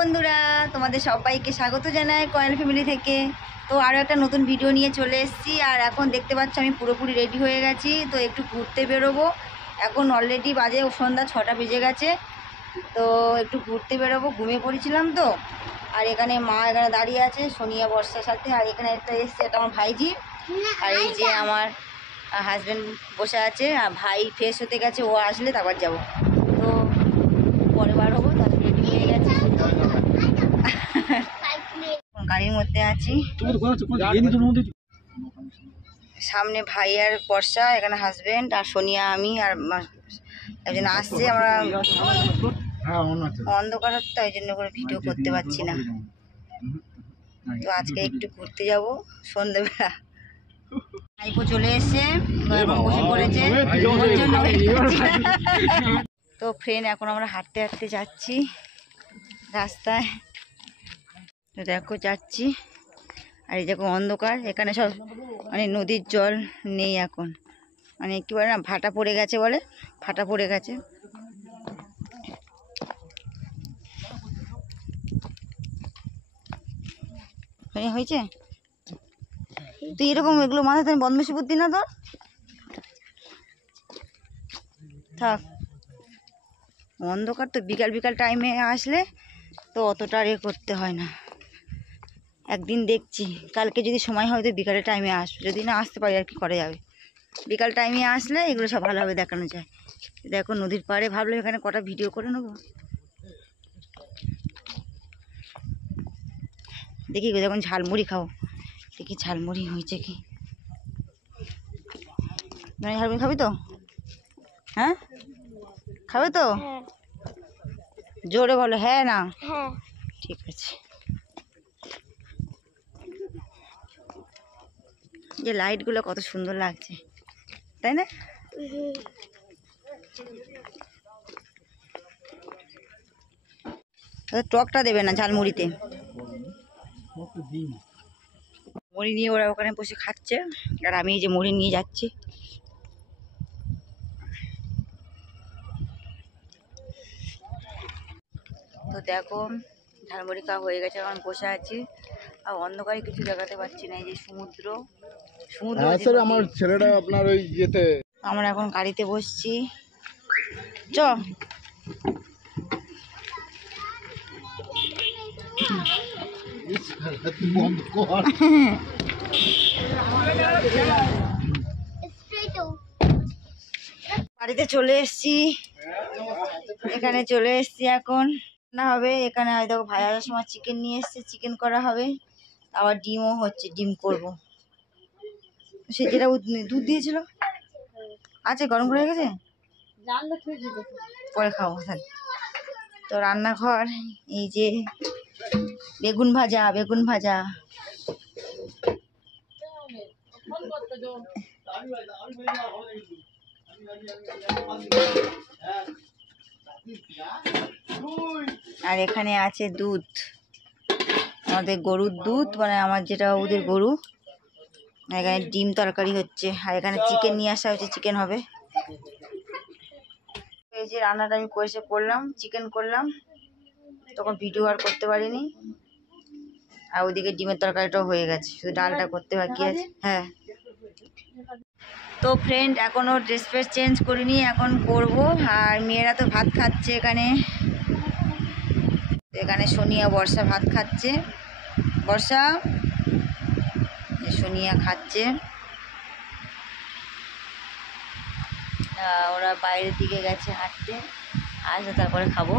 বন্ধুরা, তোমাদের সবাইকে স্বাগত জানাই কয়েল ফ্যামিলি থেকে। তো আরও একটা নতুন ভিডিও নিয়ে চলে এসেছি। আর এখন দেখতে পাচ্ছ আমি পুরোপুরি রেডি হয়ে গেছি। তো একটু ঘুরতে বেরোবো। এখন অলরেডি বাজে সন্ধ্যা 6টা বেজে গেছে। তো একটু ঘুরতে বেরোবো, ঘুমিয়ে পড়েছিলাম তো। আর এখানে মা এখানে দাঁড়িয়ে আছে সোনিয়া বর্ষার সাথে। আর এখানে একটা এসছে, এটা আমার ভাইজি। আর এই যে আমার হাজব্যান্ড বসে আছে। আর ভাই ফ্রেশ হতে গেছে, ও আসলে তারপর যাবো। তো পরে বার হবো, তাহলে রেডি হয়ে গেছে। গাড়ির মধ্যে আছি। সামনে ভাই আর বর্ষা, এখানে হাজবেন্ড আর সোনিয়া, আমি আর একজন আসছে। আমরা অন্ধকার তো ওই জন্য করে ভিডিও করতে পারছি না। তো আজকে একটু ঘুরতে যাব সন্ধ্যেবেলা। ভাইপো চলে এসছে, বসে পড়েছে। তো ফ্রেন্ড, এখন আমরা হাঁটতে হাঁটতে যাচ্ছি রাস্তায়। তো দেখো যাচ্ছি। আর এই দেখো অন্ধকার, এখানে সব মানে নদীর জল নেই এখন, মানে কি বলে না, ভাটা পড়ে গেছে বলে, ভাটা পড়ে গেছে। হয়েছে তুই এরকম এগুলো মাথায় তুমি বদমাশি বুদ্ধি না তোর, থাক। অন্ধকার তো বিকাল বিকাল টাইমে আসলে তো অতটা করতে হয় না। একদিন দেখছি কালকে যদি সময় হয় তো বিকালের টাইমে আসবো, যদি না আসতে পারি আর কি করা যাবে। বিকাল টাইমে আসলে এগুলো সব ভালোভাবে দেখানো যায়। দেখো নদীর পাড়ে, ভাবলাম এখানে কটা ভিডিও করে নেবো। দেখি যখন ঝালমুড়ি খাও, দেখি ঝালমুড়ি হয়েছে কি। মানে ঝালমুড়ি খাবি তো? হ্যাঁ খাবে তো? জোরে বলো হ্যাঁ না। ঠিক আছে। যে লাইটগুলো কত সুন্দর লাগছে, তাই না? টকটা দেবে না ঝালমুড়িতে। মুড়ি নিয়ে ওরা ওখানে বসে খাচ্ছে, আর আমি এই যে মুড়ি নিয়ে যাচ্ছি। তো দেখো ঝালমুড়ি খাওয়া হয়ে গেছে, এখন বসে আছি। আর অন্ধকারে কিছু দেখাতে পাচ্ছি না। এই যে সমুদ্র, সমুদ্র। আমার ছেলেটা আপনার ওই ইয়েতে, আমরা এখন গাড়িতে বসছি। চ বাড়িতে চলে এসছি, এখানে চলে এসছি। এখন না হবে এখানে হয়তো ভাই আসার সময় চিকেন নিয়ে এসছে, চিকেন করা হবে। আবার ডিমও হচ্ছে, ডিম করব। সে যেটা দুধ দিয়েছিল আছে, গরম করে গেছে, পরে খাবো। তো রান্নাঘর, এই যে বেগুন ভাজা, বেগুন ভাজা। আর এখানে আছে দুধ, আমাদের গরুর দুধ, মানে আমার যেটা ওদের গরু। এখানে ডিম তরকারি হচ্ছে, আর এখানে চিকেন নিয়ে আসা হচ্ছে, চিকেন হবে। এই যে রান্নাটা আমি করলাম, চিকেন করলাম, তখন ভিডিও আর করতে পারিনি। আর ওদিকে ডিমের তরকারিটাও হয়ে গেছে, শুধু ডালটা করতে বাকি আছে। হ্যাঁ। তো ফ্রেন্ড, এখনও ড্রেস ফ্রেস চেঞ্জ করিনি, এখন করব। আর মেয়েরা তো ভাত খাচ্ছে এখানে। এখানে সোনিয়া বর্ষা ভাত খাচ্ছে। বর্ষা, সোনিয়া খাচ্ছে। ওরা বাইরের দিকে গেছে হাঁটতে, আসলে তারপরে খাবো।